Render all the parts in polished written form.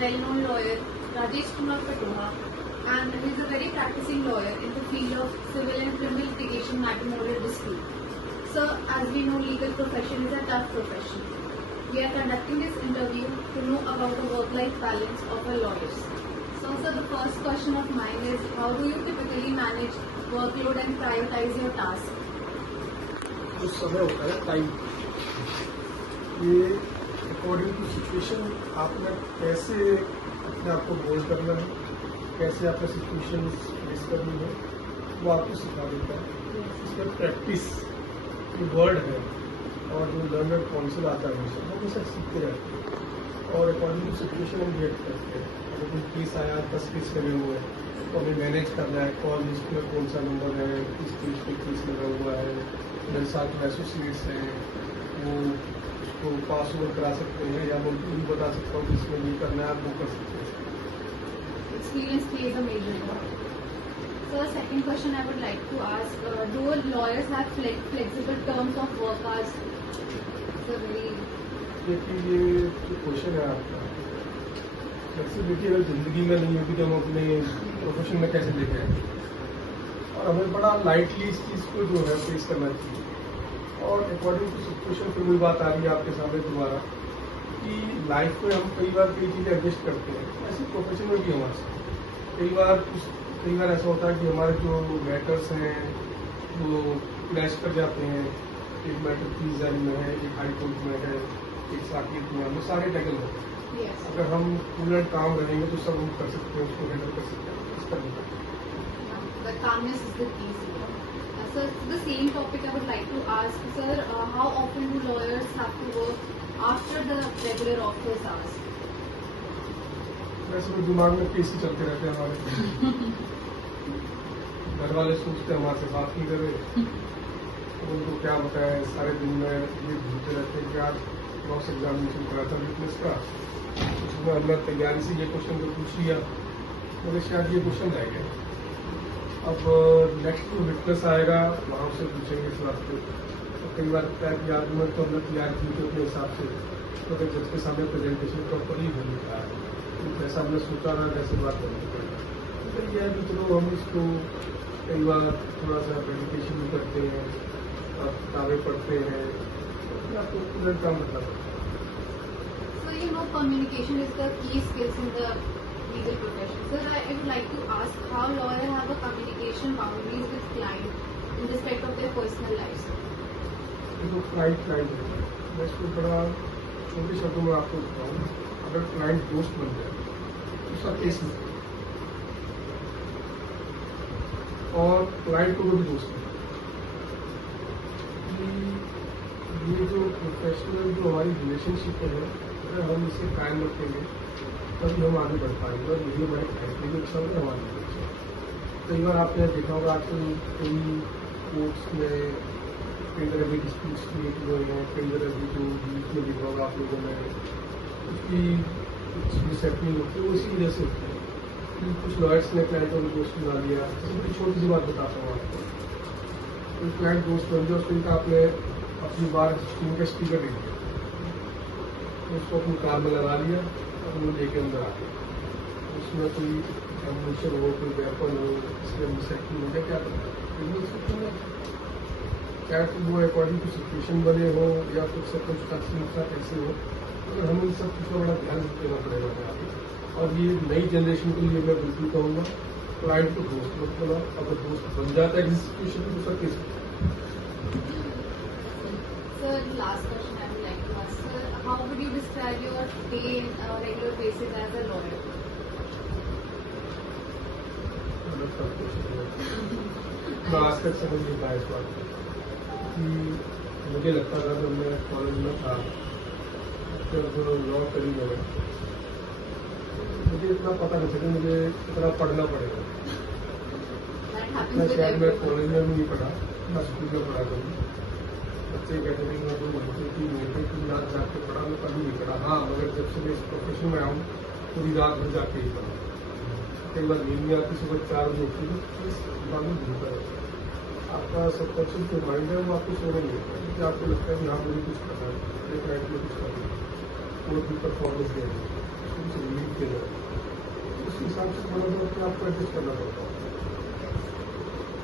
well-known lawyer, Rajesh Kumar Patoha, and he is a very practicing lawyer in the field of civil and criminal litigation matrimonial dispute. So, as we know, legal profession is a tough profession. We are conducting this interview to know about the work-life balance of our lawyers. So, sir, the first question of mine is, how do you typically manage workload and prioritize your tasks? उस समय होता है time, ये according to situation आपने कैसे अपने आप को होल्ड करना है, कैसे आपने सिचुएशन फेस करनी है, वो आपको सिखा देता है। इसमें प्रैक्टिस जो वर्ड है और जो लर्नर काउंसिल आता है हमेशा, वो हमेशा सीखते रहते हैं और अकॉर्डिंग टू सिचुएशन हम रिएक्ट करते हैं। अगर कोई केस आया, 10 केस लगे हुए हैं, तो हमें मैनेज करना है, कॉल लिस्ट में कौन सा नंबर है, किस केस पे केस लगा हुआ है, मेरे साथ में एसोसिएट्स हैं, वो उसको पास ओवर करा सकते हैं या मैं उनको भी बता सकता हूँ कि इसमें ये करना है, आप वो कर सकते हैं। Experience plays a major role. So, the second question I would like to ask, do lawyers have flexible terms of work hours? It's a very... देखिए, ये जो क्वेश्चन है आपका, फ्लेक्सिबिलिटी अगर जिंदगी में नहीं होगी तो हम अपने प्रोफेशन में कैसे देखें, और हमें बड़ा लाइटली इस चीज़ को जो है फेस करना चाहिए। और अकॉर्डिंग टू सिचुएशन फिर वही बात आ रही है आपके सामने दोबारा कि लाइफ में हम कई बार कई चीज़ें एडजस्ट करते हैं, ऐसे प्रोफेशन में भी हमारे साथ कई बार ऐसा होता है कि हमारे जो मैटर्स हैं वो क्लैश कर जाते हैं। एक मैटर पीजीआई में है, एक हाई कोर्ट में है, एक साकेत में है, वो सारे टैकल होते हैं। अगर हम फुल एंड काम रहेंगे तो सब हम कर सकते हैं, उसको हैंडल कर सकते हैं, इस तरह का। The calmness is the key. So, the same topic I would like to ask, sir, how often do lawyers have to work after the regular office hours? वैसे तो दिमाग में केस ही चलते रहते हैं हमारे। घर वाले सोचते हैं हमारे से बात नहीं करे, उनको क्या बताएं, सारे दिन में ये घूमते रहते हैं कि आज क्रॉस एग्जामिनेशन करा था विटनेस का, उसमें हमने तैयारी से ये क्वेश्चन को पूछ लिया, मुझे शायद ये क्वेश्चन रह गया। अब नेक्स्ट जो विटनेस आएगा वहाँ से पूछेंगे इस बात पे। तो कई बार लगता है कि आर्गूमेंट तो हमने तैयार की थी अपने हिसाब से, तो अगर जज के सामने प्रेजेंटेशन प्रॉपरली हो जाता है तो जैसा हमने सोचा था वैसे बात करनी पड़ेगा। तो यह है कि चलो हम इसको कई बार थोड़ा सा मेडिटेशन भी करते हैं और किताबें पढ़ते हैं, तो आपको पूरा काम करना पड़ता है। So, you know, communication is the key skills in the legal profession. Sir, I would like to ask how lawyers have a communication boundaries with client in respect of their personal lives. तो client है, मैं इसको बड़ा छोटे शब्दों में आपको बताऊँ। अगर क्लाइंट दोस्त बन जाए तो उसका केस नहीं, और क्लाइंट को भी दोस्त नहीं। ये जो प्रोफेशनल जो हमारी रिलेशनशिप है, अगर हम इसे कायम रखेंगे तभी हम आगे बढ़ पाएंगे और यही हमारे क्लाइंट के लिए अच्छा होगा, हमारे लिए अच्छा होगा। कई बार आपने देखा होगा आजकल कई कोर्ट्स में कई तरह के डिस्प्यूट्स क्रिएट हुए हैं, कई तरह की जो बीच में देखा होगा आप लोगों ने उसकी कुछ मिसहैपनिंग होती है, वो इसी वजह से होती है कि कुछ लॉयर्स ने क्लाइंटों को दोस्त बना लिया। जैसे बड़ी छोटी सी बात बताता हूँ आपको, कोई क्लाइंट दोस्त बन गया, उसको आपने अपनी बार स्क्रीन का स्पीकर दे दिया, तो उसको अपनी कार में लगा लिया और वो लेके अंदर आ गया। उसमें कोई एम्बुलेंस हो, कोई वेपन हो, इसमें मिसहैपनिंग हो जाए, क्या करना है? क्या तो वो अकॉर्डिंग टू सिचुएशन बने हो या फिर सर्कमस्टेंसेस कैसे हो, तो हमें इन सब चीज़ों का बड़ा ध्यान देना पड़ेगा यहाँ पे। और ये नई जनरेशन के लिए मैं बिल्कुल कहूँगा, क्लाइंट को दोस्त मत बनाओ, अगर दोस्त बन जाता है किसी सिचुएशन में तो सब case. Sir, last question I would like to ask, sir, how would you describe your day on a regular basis as a lawyer? मैं आज तक समझ नहीं पाया इस बात को कि मुझे लगता था जब मैं कॉलेज में था, जब लॉ करी मैंने, मुझे इतना पता नहीं चला मुझे इतना पढ़ना पड़ेगा। इतना शायद मैं कॉलेज में भी नहीं पढ़ा, मैं स्कूल में पढ़ा करूँ। बच्चे कहते थे मैं 2 घंटे 3 घंटे की रात जाके पढ़ा, मैं कभी नहीं पढ़ा। हाँ, मगर जब से मैं इस प्रोफेशन में आऊँ पूरी रात भर जाके ही पढ़ा। कई बार नींद नहीं आती, सुबह 4 बजे उठती है, इस दिमाग में घूमता है। आपका सबकॉन्शियस जो माइंड है वो आपको सोने नहीं देता, क्योंकि आपको लगता है कि यहाँ मुझे कुछ करना है, एक लाइफ में कुछ करना है, कोई भी परफॉर्मेंस देना है, कुछ रीडिंग देना है, उस हिसाब से थोड़ा बहुत आपको एडजस्ट करना पड़ता है।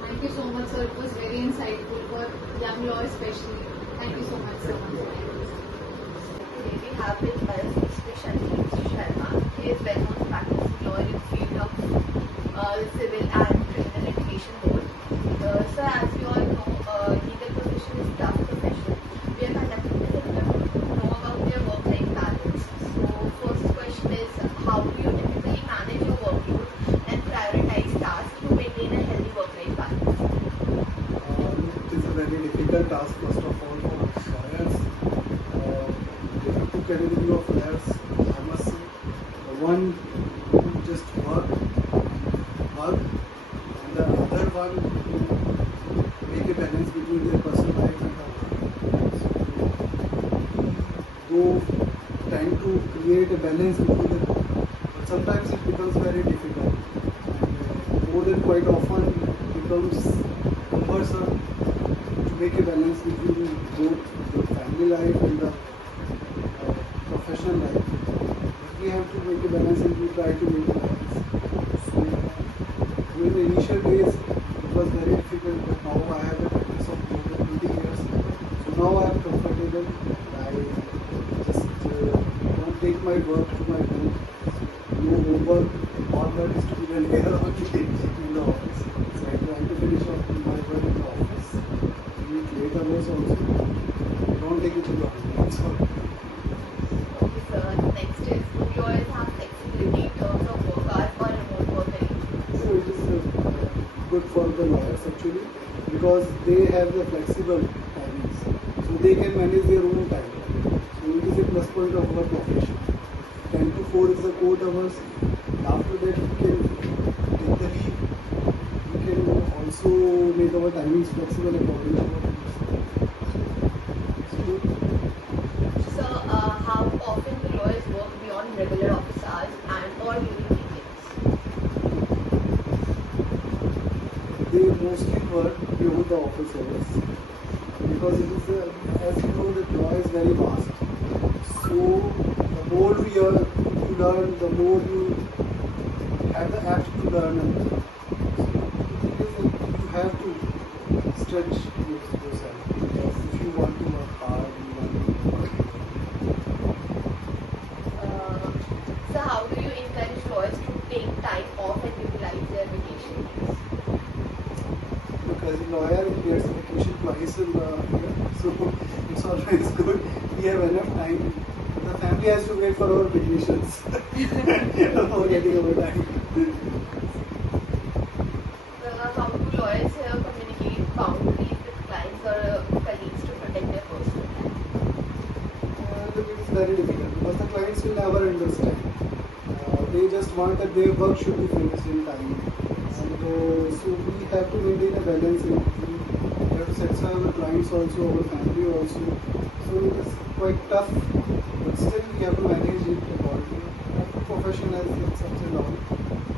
Thank you so much, sir. It was very insightful for young lawyers especially. Thank you so much, sir. Today we have with us Mr. Shanjeev Sharma. He is well-known practicing lawyer in the field of civil and criminal litigation law. Sir, as you all know, legal profession is tough profession. We are conducting this interview to know about their work-life balance. So, first question is, how do you typically manage your workload and prioritize tasks to maintain a healthy work-life balance? It is a very difficult task, first of all, for lawyers. There are two categories of lawyers, I must say. One who just work, and the other one who make a balance between their personal life and the work. So, though trying to create a balance between them, but sometimes it becomes very difficult. And more than quite often, it becomes cumbersome to make a balance between both the family life and the professional life. But we have to make a balance and we try to make a balance. So during the initial days it was very difficult, but now I have a practice of more than 20 years. So now I am comfortable. I just don't take my work to my home. No homework, all that is to be done here only in the office. So I try to finish off my work in the office. Meet late hours also. Don't take it to the home. So, Okay, sir. Next is, do lawyers have flexibility in terms of work hours or remote work arrangements? so it is good for the lawyers actually, because they have the flexible timings. So they can manage their own time. So it is a plus point of our profession. 10 to 4 is the court hours. After that we can take the leave. We can also make our timings flexible according to our needs. So it's good. Sir, how often do lawyers work beyond regular office hours and or during weekends? They mostly work beyond the office hours, because it is as you know, the law is very vast. So the more you learn, the more you have the apps to learn, and you have to stretch yourself, because if you want to work hard, you want to work. So how do you encourage lawyers to take time off and utilize their vacation days? Because a lawyer he gets vacation twice in the year, so it's always good. We have enough time. The family has to wait for our vacations for getting our time. How do lawyers communicate boundaries with clients or colleagues to protect their personal time? It is very difficult because the clients will never understand. They just want that their work should be finished in time, and so we have to maintain a balance in between. We have to satisfy our clients also, our family also. So it is quite tough, but still we have to manage it accordingly. Our profession has such a long,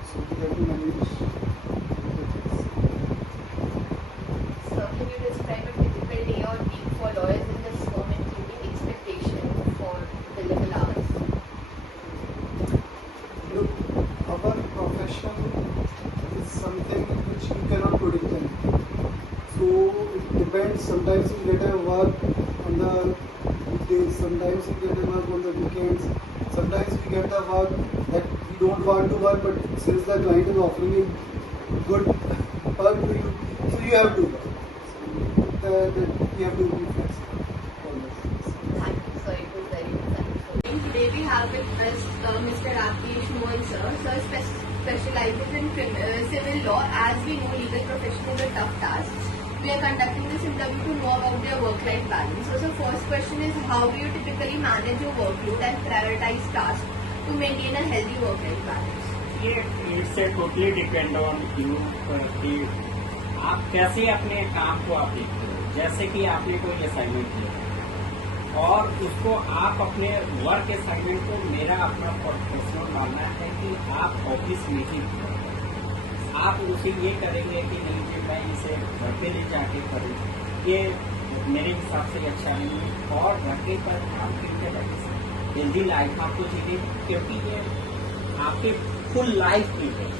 so we have to manage it. So can you describe a typical day or week for lawyers in this firm, including expectation for billable hours? Look, our profession is something which you cannot predict anything. So it depends. Sometimes you get a work on the weekdays, sometimes you get a work on the weekends. Sometimes we get a work that we don't want to work, but since the client is offering you good work to you, so you have to work. So we have to be flexible. Always. Thank you, sir. It was very insightful. Today we have with us Mr. Rakesh Mohan, sir. Sir specializes in civil law. As we know, legal profession is a tough task. We are conducting this interview to know about their work-life balance. So, the first question is, how do you typically manage your workload and prioritize tasks to maintain a healthy work-life balance? ये इससे totally depend on you कि आप कैसे अपने काम को आप देखते हो। जैसे कि आपने कोई असाइनमेंट किया और उसको आप अपने वर्क असाइनमेंट को, मेरा अपना प्रोफेशनल मानना है कि आप ऑफिस में ही आप उसे ये करेंगे कि नहीं कि मैं इसे घर पे ले जाके करूँ, ये मेरे हिसाब से अच्छा नहीं है। और घर के पर काम करके हेल्दी लाइफ आपको चाहिए, क्योंकि ये आपके फुल लाइफ के लिए,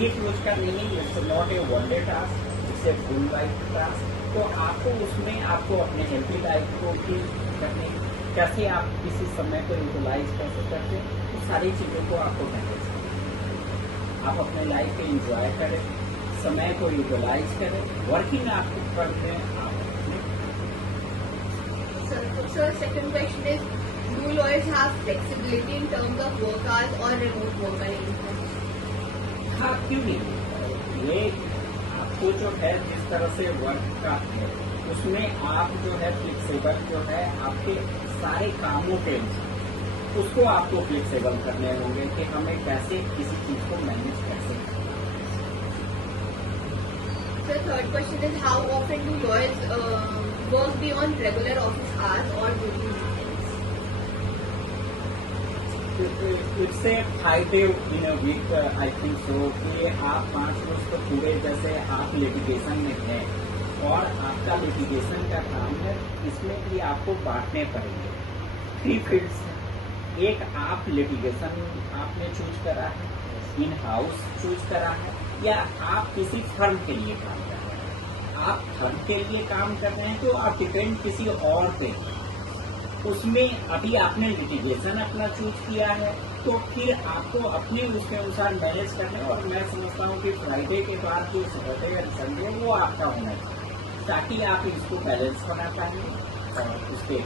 एक रोज का नहीं, it's not a one day task, it's a full life task. तो आपको उसमें आपको अपने हेल्थी लाइफ को भी करने, कैसे आप किसी समय को यूटिलाइज कैसे करते हैं, तो सारी चीजों को आपको मैनेज करें। आप अपने लाइफ को एंजॉय करें, समय को यूटिलाइज करें, वर्किंग आपको करते हैं आप। So second question is, do lawyers have flexibility in terms of work hours or remote work arrangements? हाँ, क्यों नहीं। ये आपको जो है जिस तरह से वर्क का है उसमें आप जो है फ्लेक्सिबल जो है आपके सारे कामों के उसको आपको फ्लेक्सिबल करने होंगे कि हमें कैसे किसी चीज को मैनेज कैसे करें। So third question is, how often do lawyers work beyond regular office hours or during weekends? It's a 5 day in a week, I think so कि आप 5 रोज तो पूरे, जैसे आप लिटिगेशन में हैं और आपका लिटिगेशन का काम है, इसमें भी आपको बांटने पड़ेंगे 3 फील्ड्स। एक, आप लिटिगेशन आपने चूज करा है, इन हाउस चूज करा है, या आप किसी फर्म के लिए काम कर रहे हैं। आप फर्म के लिए काम कर रहे हैं तो आप डिपेंड किसी और पे, उसमें अभी आपने लिटिगेशन अपना चूज किया है तो फिर आपको अपने उसके अनुसार मैनेज करने, और मैं समझता हूँ कि फ्राइडे के बाद जो सैटरडे या संडे वो आपका होना चाहिए ताकि आप इसको बैलेंस बना पाएंगे और उसके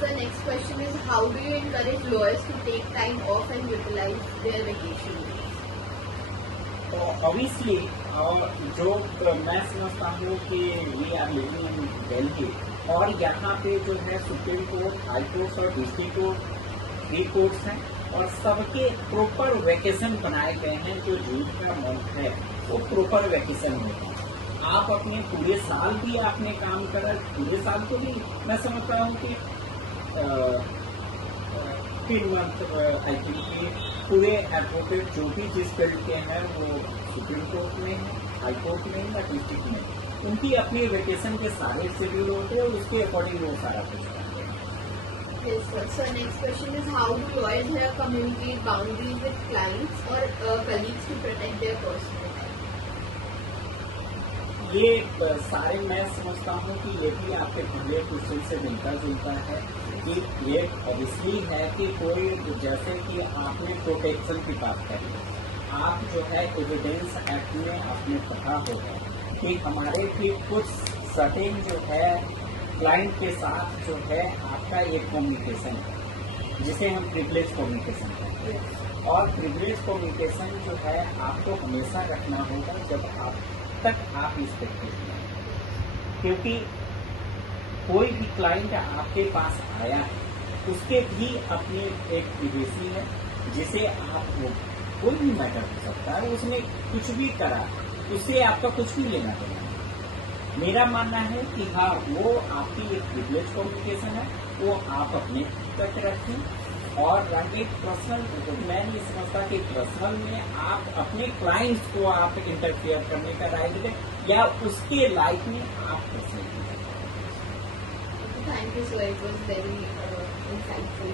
So next question is, how do you encourage lawyers to take time off and utilize their vacation days? तो ऑब्वियसली, और जो मैं समझता हूँ कि we are living in Delhi और यहाँ पे जो है सुप्रीम कोर्ट, हाई कोर्ट और डिस्ट्रिक्ट कोर्ट 3 कोर्ट्स हैं और सबके प्रॉपर वैकेशन बनाए गए हैं। जो जून का मंथ है वो प्रॉपर वैकेशन होगा। आप अपने पूरे साल भी आपने काम करा, पूरे साल को भी मैं समझता हूँ कि 3 मंथ आई थिंक पूरे एडवोकेट जो भी जिस फील्ड के हैं वो सुप्रीम कोर्ट में है, हाई कोर्ट में या डिस्ट्रिक्ट में, उनकी अपनी वेकेशन के सारे शेड्यूल होते हैं, उसके अकॉर्डिंग वो सारा कुछ करते हैं। Yes, sir. So next question is, how do lawyers here communicate boundaries with clients or colleagues to protect their personal life? ये सारे मैं समझता हूँ कि ये भी आपके पहले क्वेश्चन से मिलता जुलता है कि ये ऑब्वियसली है कि कोई, जैसे कि आपने प्रोटेक्शन की बात करी, आप जो है एविडेंस एक्ट में आपने पढ़ा होगा कि हमारे भी कुछ सर्टेन जो है क्लाइंट के साथ जो है आपका एक कम्युनिकेशन है जिसे हम प्रिविलेज कम्युनिकेशन कहते हैं। और प्रिविलेज कम्युनिकेशन जो है आपको हमेशा रखना होगा जब आप तक आप इस पे, क्योंकि कोई भी क्लाइंट आपके पास आया है उसके भी अपनी एक प्रिवेसी है जिसे आप कोई भी मैटर हो सकता है, उसने कुछ भी करा उससे आपका कुछ भी लेना देना है। मेरा मानना है कि हाँ, वो आपकी एक प्रिविलेज कम्युनिकेशन है, वो आप अपने तक रखें। और रहे पर्सनल, मैं नहीं समझता कि पर्सनल में आप अपने क्लाइंट्स को आप इंटरफेयर करने का राइट दें या उसके लाइफ में आप personal. Thank you, sir. It was very insightful.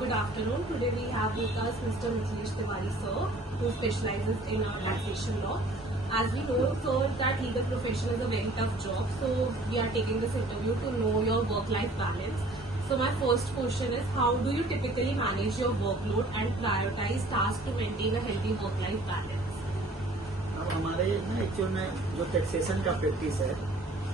Good afternoon. Today we have with us Mr. Mithilesh Tiwari, sir, who specializes in taxation law. As we know, sir, that legal profession is a very tough job. So we are taking this interview to know your work-life balance. So my first question is, how do you typically manage your workload and prioritize tasks to maintain a healthy work-life balance? अब हमारे ना actual में जो taxation का practice है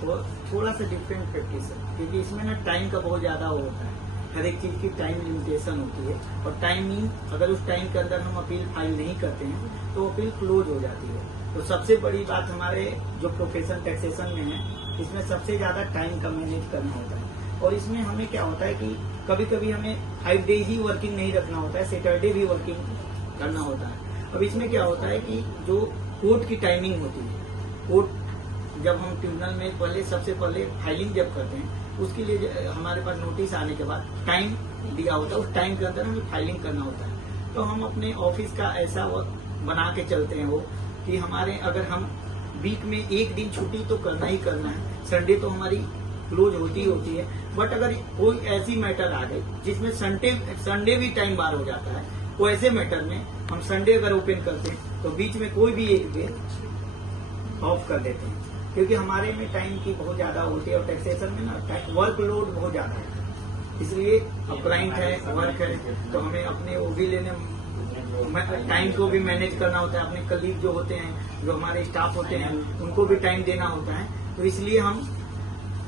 वो थोड़ा सा डिफरेंट प्रैक्टिस है, क्योंकि इसमें ना टाइम का बहुत ज्यादा वो होता है। हर एक चीज की टाइम लिमिटेशन होती है और टाइमिंग, अगर उस टाइम के अंदर हम अपील फाइल नहीं करते हैं तो अपील क्लोज हो जाती है। तो सबसे बड़ी बात हमारे जो प्रोफेशन टैक्सेशन में है, इसमें सबसे ज्यादा टाइम का मैनेज करना होता है। और इसमें हमें क्या होता है कि कभी कभी हमें 5 days ही वर्किंग नहीं रखना होता है, सैटरडे भी वर्किंग करना होता है। अब इसमें क्या होता है कि जो कोर्ट की टाइमिंग होती है, कोर्ट जब हम ट्रिब्यूनल में पहले सबसे पहले फाइलिंग जब करते हैं उसके लिए हमारे पास नोटिस आने के बाद टाइम दिया होता है, उस टाइम के अंदर हमें फाइलिंग करना होता है। तो हम अपने ऑफिस का ऐसा वक्त बना के चलते हैं वो कि हमारे, अगर हम वीक में 1 दिन छुट्टी तो करना ही करना है, संडे तो हमारी क्लोज होती है। बट अगर कोई ऐसी मैटर आ गई जिसमें संडे भी टाइम बार हो जाता है, तो ऐसे मैटर में हम संडे अगर ओपन करते हैं तो बीच में कोई भी एक डे ऑफ कर देते हैं, क्योंकि हमारे में टाइम की बहुत ज्यादा होती है और टैक्सेशन में ना वर्कलोड बहुत ज्यादा है। इसलिए अब क्लाइंट है, वर्क है, तो हमें अपने वो भी लेने, टाइम को भी मैनेज करना होता है। अपने कलीग जो होते हैं, जो हमारे स्टाफ होते हैं, उनको भी टाइम देना होता है। तो इसलिए हम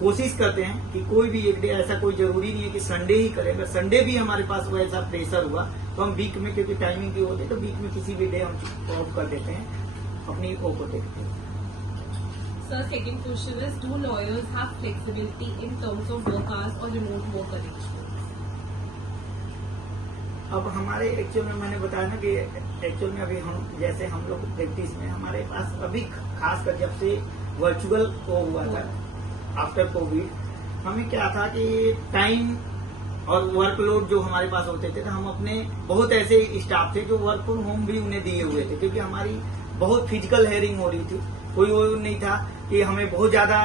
कोशिश करते हैं कि कोई भी एक डे, ऐसा कोई जरूरी नहीं है कि संडे ही करें। अगर संडे भी हमारे पास वैसा प्रेशर हुआ तो हम वीक में, क्योंकि टाइमिंग की होती है, तो वीक में किसी भी डे हम ऑफ कर देते हैं, अपनी वो को देखते हैं। Sir, second question is, do lawyers have flexibility in terms of work hours or remote work arrangements? अब हमारे एक्चुअल में मैंने बताया ना कि एक्चुअल में अभी हम, जैसे हम लोग प्रैक्टिस में हमारे पास अभी खासकर जब से वर्चुअल वो हुआ था आफ्टर कोविड, हमें क्या था कि टाइम और वर्कलोड जो हमारे पास होते थे, तो हम अपने बहुत ऐसे स्टाफ थे जो वर्क फ्रॉम होम भी उन्हें दिए हुए थे, क्योंकि हमारी बहुत फिजिकल हेयरिंग हो रही थी। कोई वो नहीं था कि हमें बहुत ज्यादा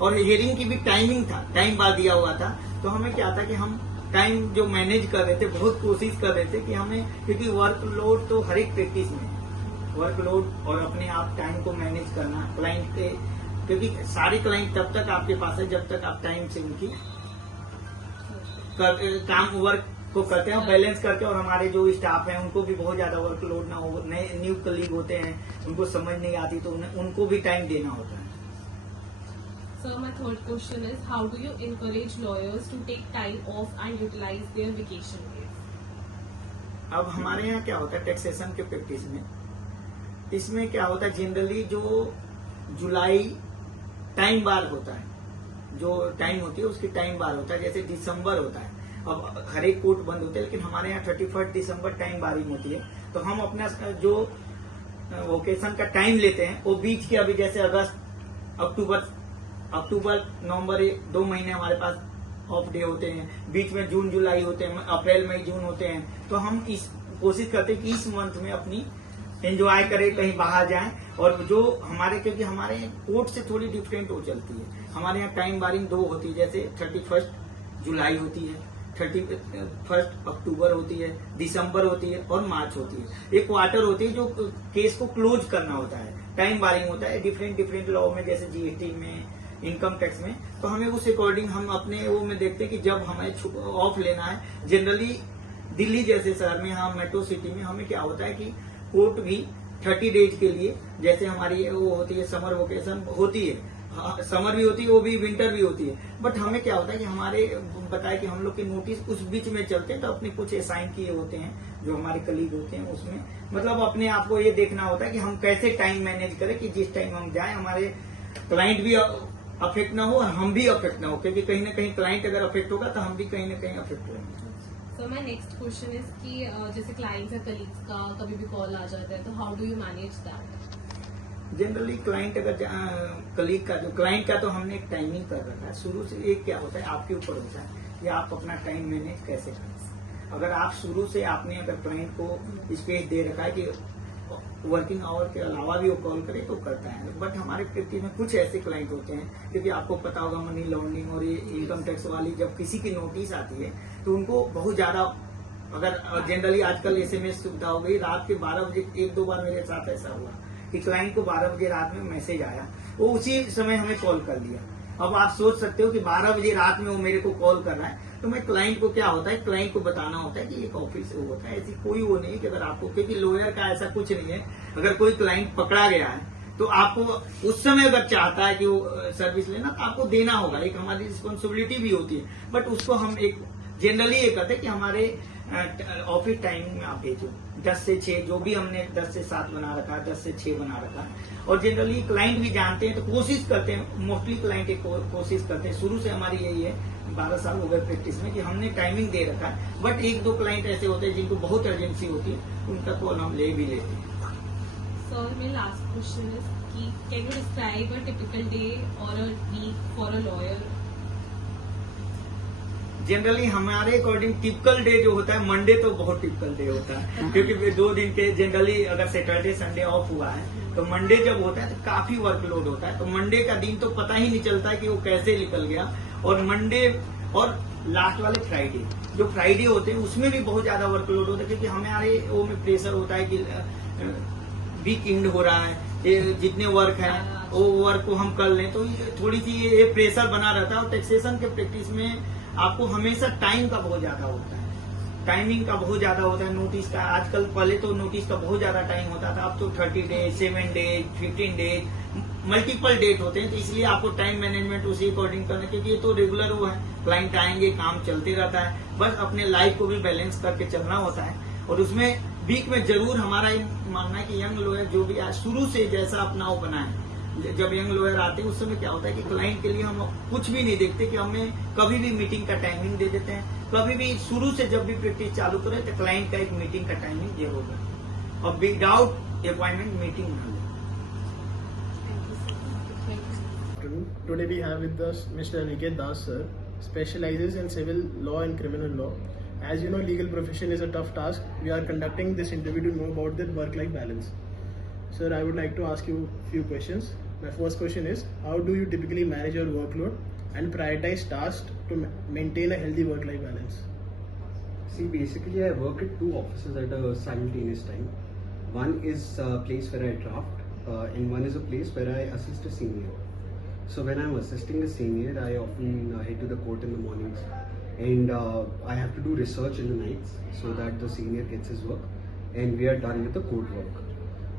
और हेयरिंग की भी टाइमिंग था, टाइम बाद दिया हुआ था। तो हमें क्या था कि हम टाइम जो मैनेज कर रहे थे, बहुत कोशिश कर रहे थे कि हमें, क्योंकि वर्कलोड तो हर एक प्रैक्टिस में वर्कलोड और अपने आप टाइम को मैनेज करना क्लाइंट के, क्योंकि सारे क्लाइंट तब तक आपके पास है जब तक आप टाइम से उनकी काम वर्क को करते हैं, बैलेंस करते हैं। और हमारे जो स्टाफ हैं उनको भी बहुत ज्यादा वर्कलोड ना हो, नए न्यू कलीग होते हैं, उनको समझ नहीं आती, तो उनको भी टाइम देना होता है। Sir, my third question is, how do you encourage lawyers to take time off and utilize their vacation days? अब हमारे यहाँ क्या होता है टैक्सेशन के प्रैक्टिस में, इसमें क्या होता है जनरली जो जुलाई टाइम बार होता है, जो टाइम होती है उसकी टाइम बार होता है, जैसे दिसंबर होता है। अब हर एक कोर्ट बंद होते हैं, लेकिन हमारे यहाँ 31 दिसंबर टाइम बारिंग होती है। तो हम अपना जो वोकेशन का टाइम लेते हैं वो बीच के, अभी जैसे अगस्त अक्टूबर नवंबर 2 महीने हमारे पास ऑफ डे होते हैं, बीच में जून जुलाई होते हैं, अप्रैल मई जून होते हैं। तो हम इस कोशिश करते हैं कि इस मंथ में अपनी एंजॉय करें, कहीं बाहर जाएं। और जो हमारे, क्योंकि हमारे कोर्ट से थोड़ी डिफरेंट हो चलती है, हमारे यहाँ टाइम बारिंग 2 होती है, जैसे 31 जुलाई होती है, 31 अक्टूबर होती है, दिसंबर होती है और मार्च होती है। एक क्वार्टर होती है जो केस को क्लोज करना होता है, टाइम बारिंग होता है डिफरेंट लॉ में, जैसे जीएसटी में, इनकम टैक्स में। तो हमें उस अकॉर्डिंग हम अपने वो में देखते हैं कि जब हमें ऑफ लेना है। जनरली दिल्ली जैसे शहर में, यहाँ मेट्रो सिटी में हमें क्या होता है कि कोर्ट भी 30 डेज के लिए, जैसे हमारी वो होती है समर वेकेशन होती है, समर भी होती है, वो भी विंटर भी होती है। बट हमें क्या होता है कि हमारे बताया कि हम लोग के नोटिस उस बीच में चलते हैं, तो अपने कुछ असाइन किए होते हैं जो हमारे कलीग होते हैं, उसमें मतलब अपने आप को ये देखना होता है कि हम कैसे टाइम मैनेज करें कि जिस टाइम हम जाएं हमारे क्लाइंट भी अफेक्ट ना हो और हम भी अफेक्ट ना हो, क्योंकि कहीं ना कहीं क्लाइंट अगर अफेक्ट होगा तो हम भी कहीं ना कहीं अफेक्ट होंगे। So my next question is कि जैसे क्लाइंट्स या कलीग्स का कभी भी कॉल आ जाता है, तो how do you manage that? Generally client अगर कलीग का, जो क्लाइंट का तो हमने एक टाइमिंग कर रखा है शुरू से। एक क्या होता है आपके ऊपर होता है कि आप अपना टाइम मैनेज कैसे करें। अगर आप शुरू से आपने अगर क्लाइंट को स्पेस दे रखा है कि वर्किंग आवर के अलावा भी वो कॉल करे तो करता है। बट हमारे प्रैक्टिस में कुछ ऐसे क्लाइंट होते हैं, क्योंकि आपको पता होगा मनी लॉन्ड्रिंग और ये इनकम टैक्स वाली जब किसी की नोटिस आती है तो उनको बहुत ज्यादा, अगर जनरली आजकल एसएमएस सुविधा हो गई, रात के 12 बजे 1-2 बार मेरे साथ ऐसा हुआ कि क्लाइंट को 12 बजे रात में मैसेज आया, वो उसी समय हमें कॉल कर लिया। अब आप सोच सकते हो कि 12 बजे रात में वो मेरे को कॉल कर रहा है, तो मैं क्लाइंट को क्या होता है, क्लाइंट को बताना होता है कि एक ऑफिस से होता है, ऐसी कोई वो नहीं कि अगर आपको, क्योंकि लॉयर का ऐसा कुछ नहीं है, अगर कोई क्लाइंट पकड़ा गया है तो आपको उस समय अगर चाहता है कि वो सर्विस लेना तो आपको देना होगा, एक हमारी रिस्पॉन्सिबिलिटी भी होती है। बट उसको हम एक जनरली ये कहते हैं कि हमारे ऑफिस टाइमिंग में आप भेजो 10 से 6, जो भी हमने 10 से 7 बना रखा है, 10 से 6 बना रखा है। और जनरली क्लाइंट भी जानते हैं तो कोशिश करते हैं, मोस्टली क्लाइंट कोशिश करते हैं, शुरू से हमारी यही है, 12 साल हो गए प्रैक्टिस में, कि हमने टाइमिंग दे रखा है। बट 1-2 क्लाइंट ऐसे होते हैं जिनको बहुत अर्जेंसी होती है, उनका कॉल हम ले भी लेते हैं। Sir, my last question is कि can you describe a typical day or a week for a lawyer? Generally हमारे अकॉर्डिंग टिपिकल डे जो होता है मंडे तो बहुत टिपिकल डे होता है क्योंकि 2 दिन के जनरली अगर सैटरडे संडे ऑफ हुआ है तो मंडे जब होता है तो काफी वर्कलोड होता है, तो मंडे का दिन तो पता ही नहीं चलता है कि वो कैसे निकल गया। और मंडे और लास्ट वाले फ्राइडे, जो फ्राइडे होते हैं उसमें भी बहुत ज्यादा वर्कलोड होता है क्योंकि हमारे वो में प्रेशर होता है कि वीक एंड हो रहा है, ये जितने वर्क है वो वर्क को हम कर लें, तो थोड़ी सी ये प्रेशर बना रहता है। और टैक्सेशन के प्रैक्टिस में आपको हमेशा टाइम का बहुत ज्यादा होता है, टाइमिंग का बहुत ज्यादा होता है, नोटिस का। आजकल पहले तो नोटिस का बहुत ज्यादा टाइम होता था, अब तो 30 days, 7 days, 15 days, multiple date होते हैं, तो इसलिए आपको टाइम मैनेजमेंट उसी अकॉर्डिंग करना, क्योंकि ये तो रेगुलर वो है, क्लाइंट आएंगे, काम चलते रहता है, बस अपने लाइफ को भी बैलेंस करके चलना होता है। और उसमें वीक में जरूर हमारा ये मानना है कि यंग लॉयर जो भी आज शुरू से जैसा अपना वो बना है, जब यंग लॉयर आते हैं उस समय क्या होता है कि क्लाइंट के लिए हम कुछ भी नहीं देखते, कि हमें कभी भी मीटिंग का टाइमिंग दे देते हैं, कभी भी शुरू से जब भी प्रैक्टिस चालू करें तो क्लाइंट का एक मीटिंग का टाइमिंग ये होगा, और विदाउट अपॉइंटमेंट मीटिंग ना हो। Today we have with us Mr. Aniket Das sir, specializes in civil law and criminal law. As you know, legal profession is a tough task. We are conducting this interview to know about the work-life balance. Sir, I would like to ask you a few questions. My first question is, how do you typically manage your workload and prioritize tasks to maintain a healthy work-life balance? See, basically I work at 2 offices at a simultaneous time. One is a place where I draft, and one is a place where I assist a senior. So when I'm assisting a senior, I often head to the court in the mornings, and I have to do research in the nights so that the senior gets his work and we are done with the court work.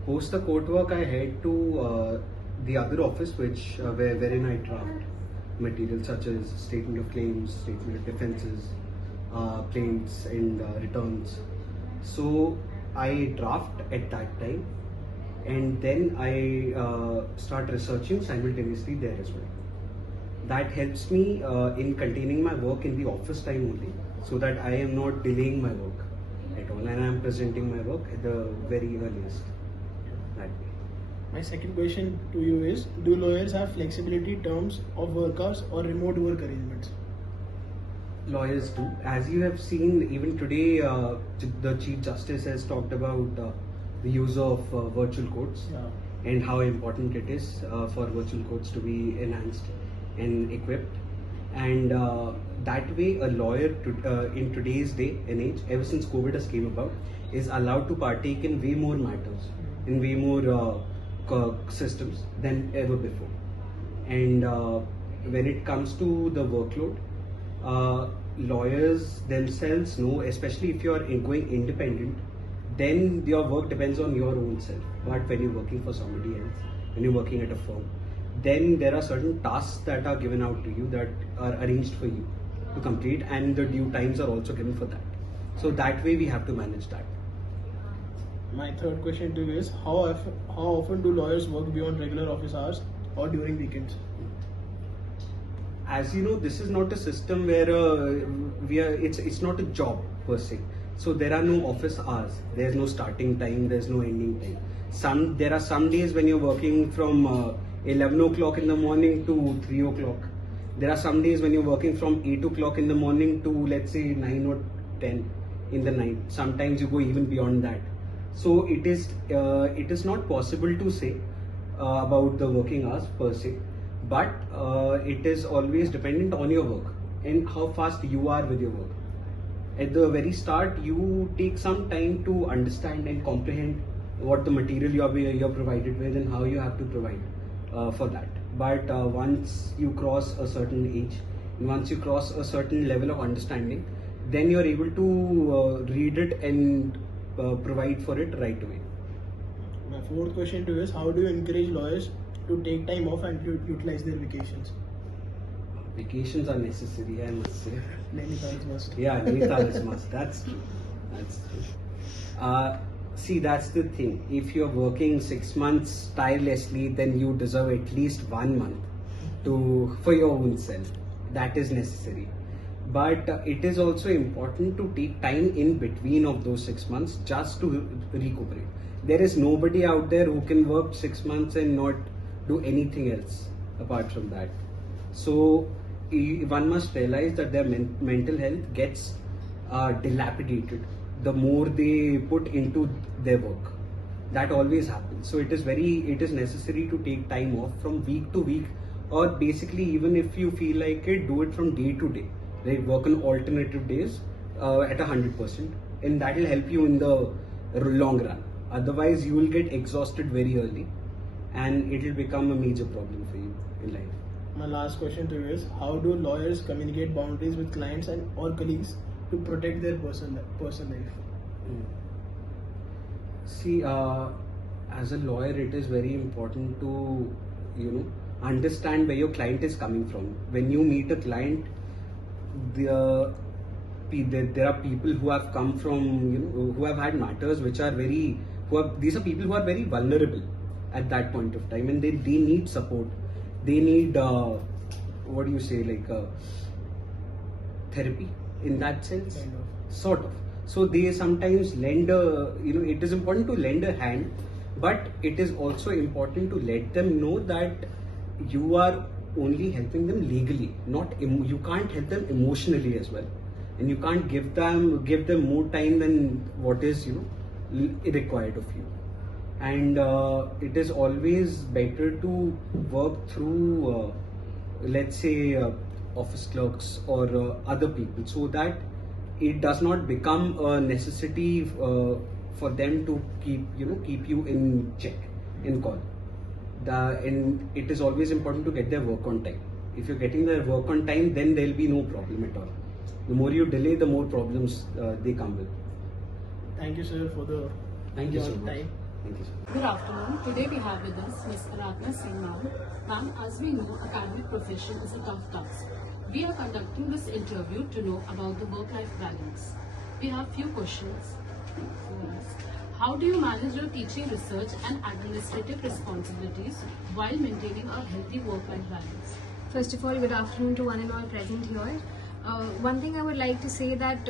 Post the court work, I head to the other office wherein I draft material such as statement of claims, statement of defenses, plaints and returns. So I draft at that time, and then I start researching simultaneously there as well. That helps me in containing my work in the office time only, so that I am not delaying my work at all, and I am presenting my work at the very earliest. That way. My second question to you is, do lawyers have flexibility in terms of work hours or remote work arrangements? Lawyers do. As you have seen, even today, the Chief Justice has talked about the use of virtual courts, and how important it is for virtual courts to be enhanced and equipped. And that way, a lawyer in today's day and age, ever since COVID has came about, is allowed to partake in way more matters, in way more systems than ever before. And when it comes to the workload, lawyers themselves know, especially if you are going independent, then your work depends on your own self. But when you're working for somebody else, when you're working at a firm, then there are certain tasks that are given out to you that are arranged for you to complete, and the due times are also given for that. So that way we have to manage that. My third question to you is, how often do lawyers work beyond regular office hours or during weekends? As you know, this is not a system where it's not a job per se. So there are no office hours. There's no starting time. There's no ending time. There are some days when you're working from 11 o'clock in the morning to 3 o'clock. There are some days when you're working from 8 o'clock in the morning to, let's say, 9 or 10 in the night. Sometimes you go even beyond that. So it is not possible to say about the working hours per se, but it is always dependent on your work and how fast you are with your work. At the very start, you take some time to understand and comprehend what the material you're provided with and how you have to provide for that. But once you cross a certain age, once you cross a certain level of understanding, then you're able to read it and provide for it right away. My fourth question to you is, how do you encourage lawyers to take time off and utilize their vacations? Vacations are necessary, I must say. Nainital is must. Yeah, Nainital is must. That's true. That's true. See, that's the thing. If you're working 6 months tirelessly, then you deserve at least 1 month for your own self. That is necessary. But it is also important to take time in between of those 6 months just to recuperate. There is nobody out there who can work 6 months and not do anything else apart from that. So one must realize that their mental health gets dilapidated the more they put into their work. That always happens. So it is necessary to take time off from week to week, or basically even if you feel like it, do it from day to day. Like work on alternative days at 100%, and that will help you in the long run. Otherwise, you will get exhausted very early, and it will become a major problem for you in life. My last question to you is: how do lawyers communicate boundaries with clients and or colleagues to protect their personal life? See, as a lawyer, it is very important to, understand where your client is coming from. When you meet a client, there are people who have come from, who have had matters which are these are people who are very vulnerable at that point of time, and they need support. They need, therapy in that sense, Kind of. sort of. So they sometimes lend it is important to lend a hand, but it is also important to let them know that you are only helping them legally, you can't help them emotionally as well, and you can't give them more time than what is required of you. And it is always better to work through let's say office clerks or other people, so that it does not become a necessity for them to keep you in check, in call. And it is always important to get their work on time. If you're getting their work on time, then there'll be no problem at all. The more you delay, the more problems they come with. Thank you, sir, for the Thank you your so much. time. Thank you, sir. Good afternoon. Today we have with us Ms. Aradhana Singh ma'am. Ma'am, as we know, academic profession is a tough task. We are conducting this interview to know about the work-life balance. We have few questions. How do you manage your teaching, research and administrative responsibilities while maintaining a healthy work-life balance? First of all, good afternoon to one and all present here. One thing I would like to say that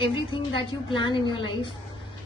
everything that you plan in your life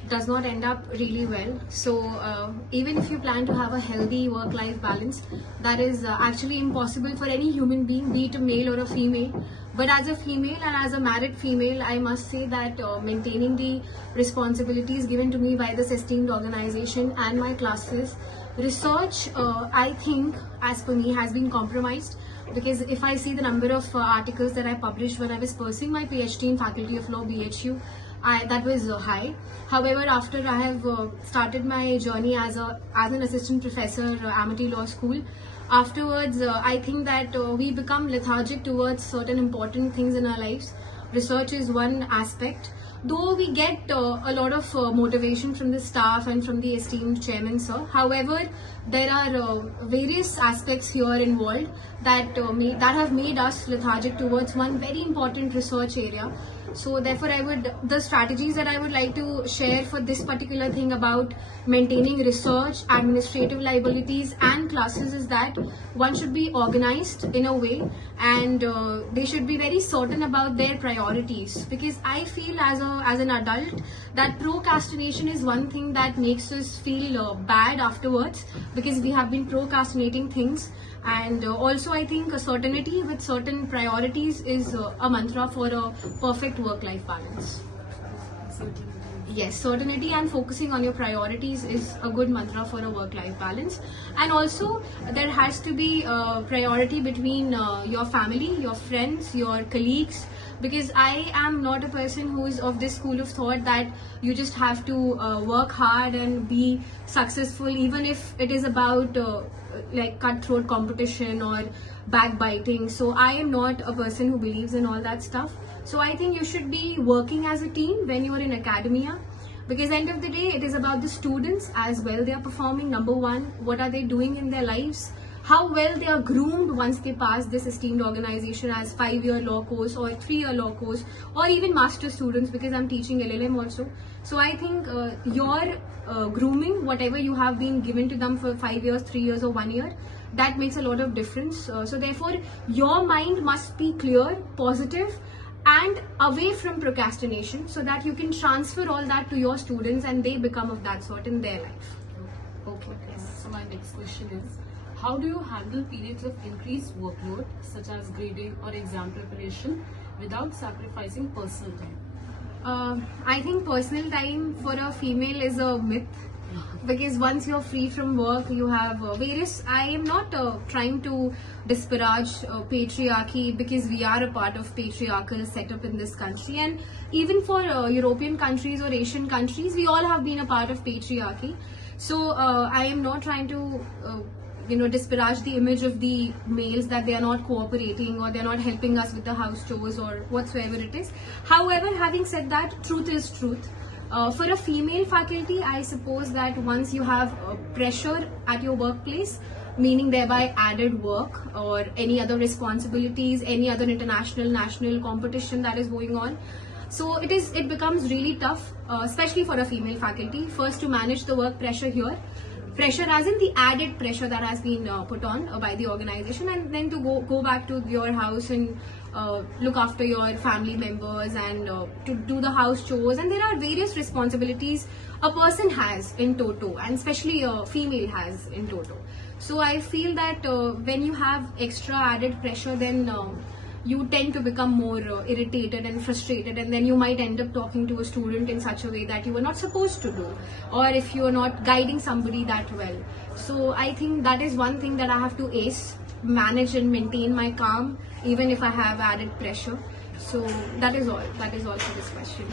does not end up really well. So even if you plan to have a healthy work-life balance, that is actually impossible for any human being, be it a male or a female. But as a female and as a married female, I must say that maintaining the responsibilities given to me by this esteemed organization and my classes, research, I think, as per me, has been compromised. Because if I see the number of articles that I published when I was pursuing my PhD in Faculty of Law, BHU, that was high. However, after I have started my journey as an assistant professor at Amity Law School, afterwards I think that we become lethargic towards certain important things in our lives. Research is one aspect. Though we get a lot of motivation from the staff and from the esteemed chairman, sir. However, there are various aspects here involved that have made us lethargic towards one very important research area. So therefore, the strategies that I would like to share for this particular thing about maintaining research, administrative liabilities and classes is that one should be organized in a way, and they should be very certain about their priorities. Because I feel as an adult that procrastination is one thing that makes us feel bad afterwards, because we have been procrastinating things. And also I think a certainty with certain priorities is a mantra for a perfect work-life balance. Yes, certainty and focusing on your priorities is a good mantra for a work-life balance. And also there has to be a priority between your family, your friends, your colleagues, because I am not a person who is of this school of thought that you just have to work hard and be successful, even if it is about like cutthroat competition or backbiting. So I am not a person who believes in all that stuff. So I think you should be working as a team when you are in academia, because end of the day it is about the students as well. They are performing, number one, what are they doing in their lives, how well they are groomed once they pass this esteemed organization as 5-year law course or 3-year law course, or even master students, because I'm teaching LLM also. So I think your grooming, whatever you have been given to them for 5 years, 3 years or 1 year, that makes a lot of difference. So therefore your mind must be clear, positive and away from procrastination, so that you can transfer all that to your students and they become of that sort in their life. Okay. So my next question is, How do you handle periods of increased workload, such as grading or exam preparation, without sacrificing personal time? I think personal time for a female is a myth, because once you're free from work, you have various. I am not trying to disparage patriarchy, because we are a part of patriarchal setup in this country, and even for European countries or Asian countries, we all have been a part of patriarchy. So I am not trying to disparage the image of the males, that they are not cooperating or they're not helping us with the house chores or whatsoever it is. However, having said that, truth is truth. For a female faculty, I suppose that once you have pressure at your workplace, meaning thereby added work or any other responsibilities, any other international, national competition that is going on, so it becomes really tough, especially for a female faculty, first to manage the work pressure here. Pressure as in the added pressure that has been put on by the organization, and then to go back to your house and look after your family members and to do the house chores, and there are various responsibilities a person has in toto, and especially a female has in toto. So I feel that when you have extra added pressure, then you tend to become more irritated and frustrated, and then you might end up talking to a student in such a way that you were not supposed to do, or if you are not guiding somebody that well. So I think that is one thing that I have to manage and maintain my calm even if I have added pressure. So that is all for this question.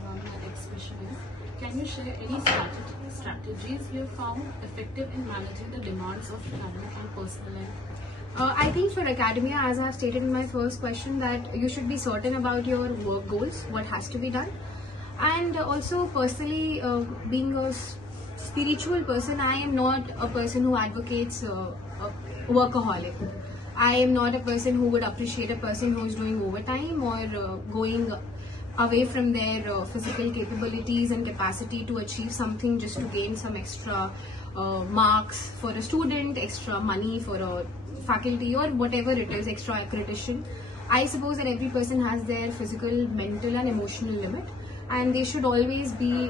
My next question is, can you share any strategies you have found effective in managing the demands of academic and personal life? I think for academia, as I have stated in my first question, that you should be certain about your work goals, what has to be done. And also personally, being a spiritual person, I am not a person who advocates a workaholic. I am not a person who would appreciate a person who is doing overtime or going away from their physical capabilities and capacity to achieve something just to gain some extra marks for a student, extra money for a faculty, or whatever it is, extra accreditation. I suppose that every person has their physical, mental and emotional limit, and they should always be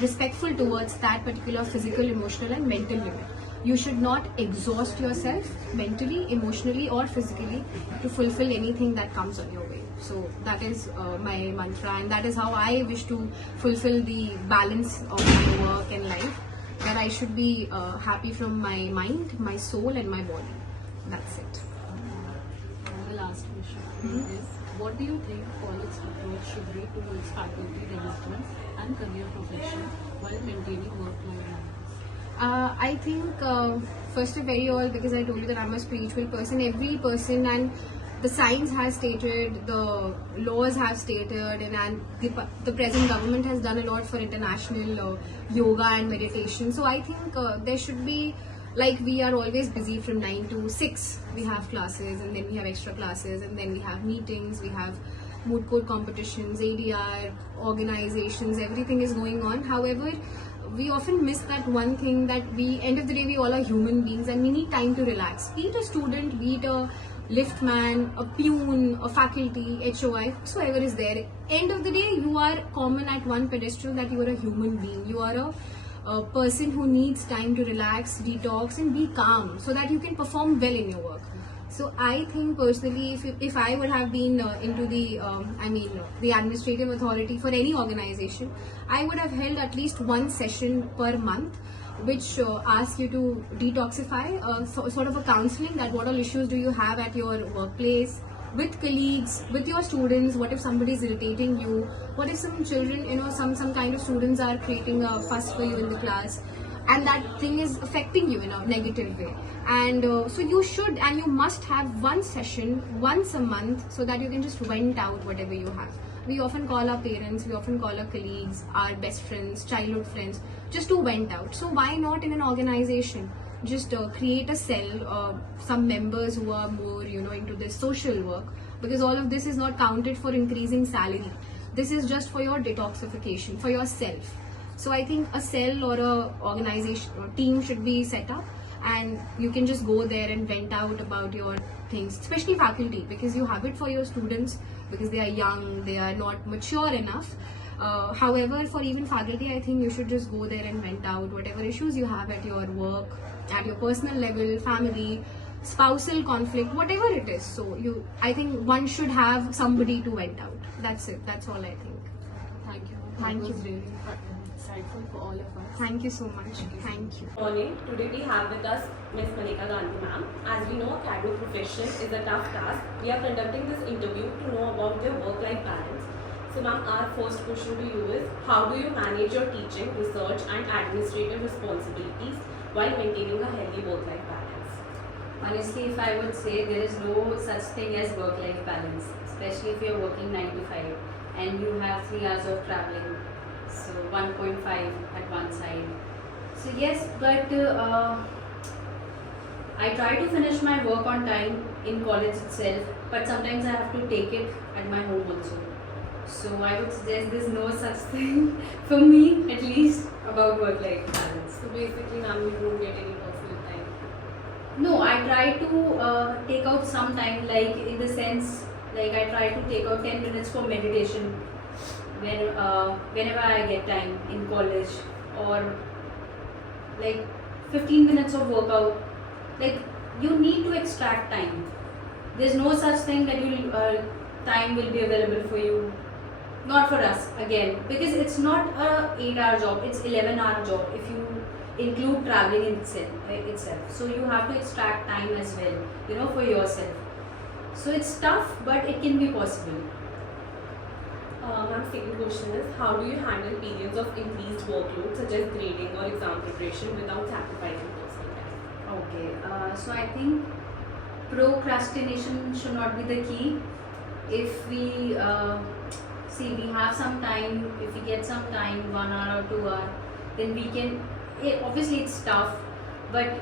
respectful towards that particular physical, emotional and mental limit. You should not exhaust yourself mentally, emotionally or physically to fulfill anything that comes on your way. So that is my mantra, and that is how I wish to fulfill the balance of my work and life, that I should be happy from my mind, my soul and my body. That's it. And the last question is, what do you think college approach should be towards faculty development and career progression while maintaining work-life balance? I think first of all, because I told you that I'm a spiritual person, every person, and the science has stated, the laws have stated, and the present government has done a lot for international yoga and meditation. So I think there should be, like, we are always busy from 9 to 6. We have classes, and then we have extra classes, and then we have meetings, we have moot court competitions, ADR, organizations, everything is going on. However, we often miss that one thing, that end of the day, we all are human beings and we need time to relax. Be it a student, be it a liftman, a peon, a faculty, HOI, whosoever is there. End of the day, you are common at one pedestal, that you are a human being. You are a person who needs time to relax, detox and be calm so that you can perform well in your work. So I think personally, if I would have been into the the administrative authority for any organization, I would have held at least one session per month, which asks you to detoxify, sort of a counseling, that what all issues do you have at your workplace, with colleagues, with your students. What if somebody is irritating you? What if some children, some kind of students are creating a fuss for you in the class, and that thing is affecting you in a negative way? And so you should and you must have one session once a month, so that you can just vent out whatever you have. We often call our parents, we often call our colleagues, our best friends, childhood friends, just to vent out. So why not in an organization? Just create a cell, some members who are more, into this social work, because all of this is not counted for increasing salary. This is just for your detoxification, for yourself. So I think a cell or a organization or team should be set up, and you can just go there and vent out about your things, especially faculty, because you have it for your students because they are young, they are not mature enough. However, for even faculty, I think you should just go there and vent out whatever issues you have at your work, at your personal level, family, spousal conflict, whatever it is. So I think one should have somebody to vent out. That's it. That's all I think. Thank you. Thank That you. was really insightful for all of us. Thank you so much. Thank you. Morning. Today we have with us Ms. Malika Gandhi ma'am. As we know, academic profession is a tough task. We are conducting this interview to know about their work-life balance. So ma'am, our first question to you is, how do you manage your teaching, research and administrative responsibilities while maintaining a healthy work-life balance? Honestly, if I would say, there is no such thing as work-life balance, especially if you're working 9 to 5 and you have 3 hours of traveling, so 1.5 at one side. So yes, but I try to finish my work on time in college itself, but sometimes I have to take it at my home also. So I would suggest there's no such thing for me, at least, about work-life balance. So basically ma'am, you don't get any personal time. No, I try to take out some time, like in the sense, like I try to take out 10 minutes for meditation whenever I get time in college, or like 15 minutes of workout. Like you need to extract time. There's no such thing that time will be available for you. Not for us again, because it's not a 8-hour job, it's 11-hour job if you include traveling in itself. So you have to extract time as well, for yourself. So it's tough, but it can be possible. Ma'am, second question is, how do you handle periods of increased workload such as grading or exam preparation without sacrificing personal time? Okay, so I think procrastination should not be the key. If we we have some time, if we get some time, 1 hour or 2 hours, then we can, obviously it's tough, but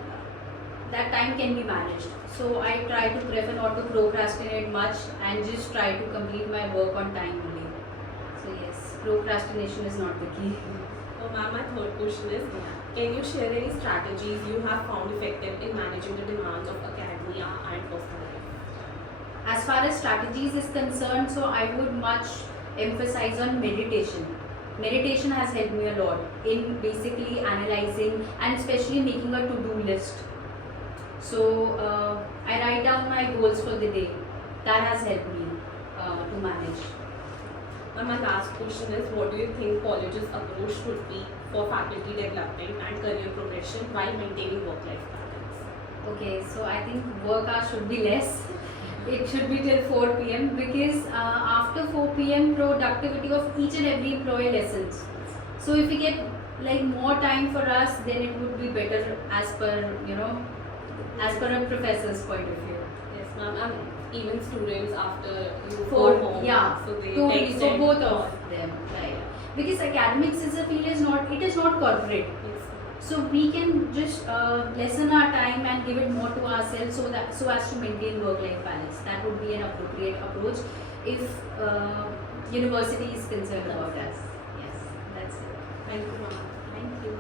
that time can be managed. So I try to prefer not to procrastinate much and just try to complete my work on time only. So yes, procrastination is not the key. So ma'am, my third question is, can you share any strategies you have found effective in managing the demands of academia and personal life? As far as strategies is concerned, so I would much emphasize on meditation. Meditation has helped me a lot in basically analyzing and especially making a to-do list. So I write down my goals for the day. That has helped me to manage. And my last question is, what do you think college's approach should be for faculty development and career progression while maintaining work-life balance? Okay, so I think work hours should be less. It should be till 4 p.m. because after 4 p.m. productivity of each and every employee lessens. So if we get like more time for us, then it would be better as per a professor's point of view. Yes, ma'am. And even students after you go For home, yeah, so they totally. So extend both more. of them, right? Because academics is a field is not corporate. Yes. So we can just lessen our time and give it more to ourselves so as to maintain work-life balance. That would be an appropriate approach if university is concerned about us. Yes, that's it. Thank you, ma'am. Thank you.